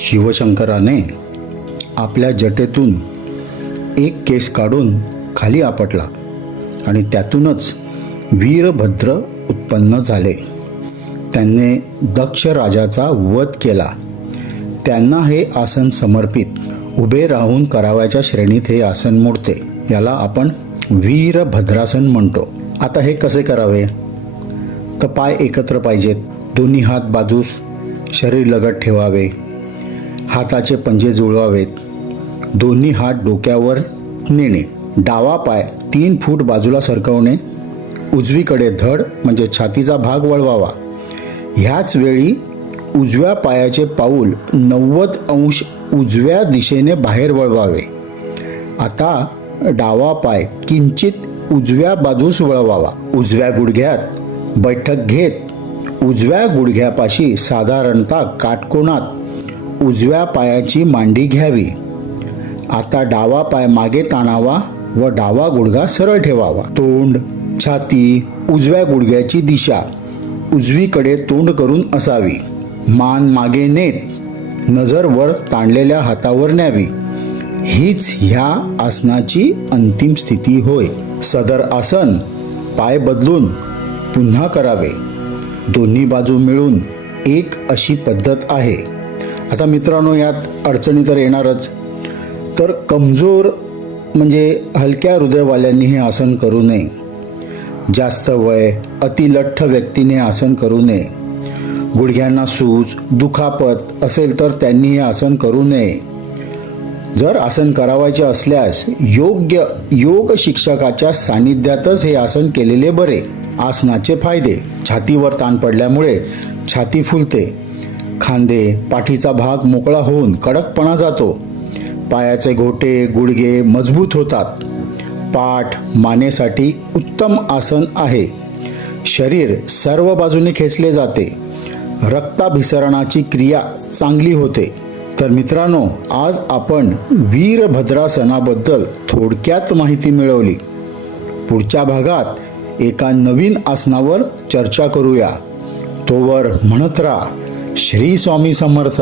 शिवशंकराने आपल्या जटेतून एक केस काढून खाली आपटला आणि त्यातूनच वीरभद्र उत्पन्न झाले. त्यांनी दक्ष राजाचा वध केला. त्यांना हे आसन समर्पित उभे राहून करावयाच्या श्रेणीत हे आसन मोडते. याला आपण वीरभद्रासन म्हणतो. आता हे कसे करावे? तर पाय एकत्र पाहिजेत, दोन्ही हात बाजूस शरीर लगत ठेवावे, हाताचे पंजे जुळवावेत, दोन्ही हात डोक्यावर नेणे, डावा पाय 3 फूट बाजूला सरकवणे, उजवीकडे धड म्हणजे छातीचा भाग वळवावा. ह्याच वेळी उजव्या पायाचे पाऊल 90 अंश उजव्या दिशेने बाहेर वळवावे. आता डावा पाय किंचित उजव्या बाजूस वळवावा. उजव्या गुडघ्यात बैठक घेत उजव्या गुडघ्यापाशी साधारणतः काटकोनात उजव्या पायाची मांडी घ्यावी. आता डावा पाय मागे ताणावा व डावा गुडघा सरळ ठेवावा. तोंड, छाती, उजव्या गुडघ्याची दिशा उजवीकडे तोंड करून असावी. मान मागे नेत नजर वर ताणलेल्या हातावर न्यावी. हीच ह्या आसनाची अंतिम स्थिती होय. सदर आसन पाय बदलून पुन्हा करावे. दोन्ही बाजू मिळून एक अशी पद्धत आहे. आता मित्रांनो, यात अडचणी तर येणारच. तर कमजोर म्हणजे हलक्या हृदयवाल्यांनी हे आसन करू नये. जास्त वय, अतिलठ्ठ व्यक्तीने आसन करू नये. गुडघ्यांना सूज, दुखापत असेल तर त्यांनी हे आसन करू नये. जर आसन करावायचे असल्यास योग्य योग शिक्षकाच्या सानिध्यातच हे आसन केलेले बरे. आसनाचे फायदे: छातीवर ताण पडल्यामुळे छाती फुलते, खांदे, पाठीचा भाग मोकळा होऊन कडकपणा जातो, पायाचे घोटे, गुडघे मजबूत होतात, पाठ, मानेसाठी उत्तम आसन आहे, शरीर सर्व बाजूने खेचले जाते, रक्ताभिसरणाची क्रिया चांगली होते. तर मित्रांनो, आज आपण वीरभद्रासनाबद्दल थोडक्यात माहिती मिळवली. पुढच्या भागात एका नवीन आसनावर चर्चा करूया. तोवर म्हणत राहा, श्री स्वामी समर्थ.